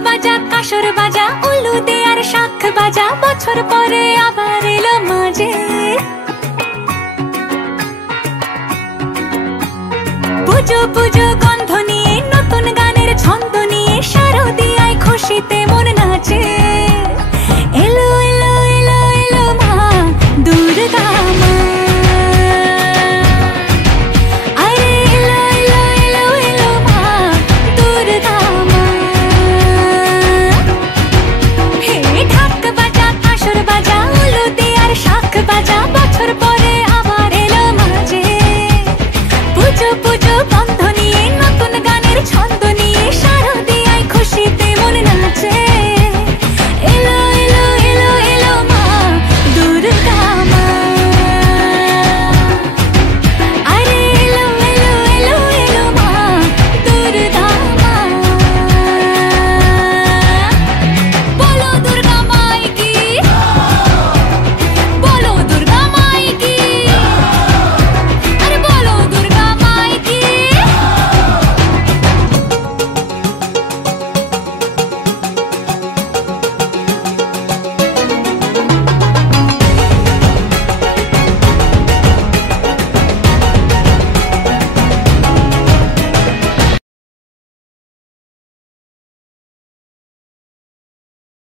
বাজা কাসর বাজা উলু দে আর শাখ বাজা বছর পরে আবার এলো মাঝে পুজো পুজো গন্ধ নিয়ে নতুন গানের ছন্দ নিয়ে শারদিয়ায় খুশিতে মন নাচে এলো এলো এলো এলো মা দুর্গা মা আরে এলো এলো এলো এলো মা দুর্গা মা হে ঢাক বাজা কাসর বাজা উলু দে আর শাখ বাজা বছর পরে আবার এলো মাঝে পুজো পুজো গন্ধ নিয়ে নতুন গানের ছন্দ নিয়ে শারদিয়ায় খুশিতে মন নাচে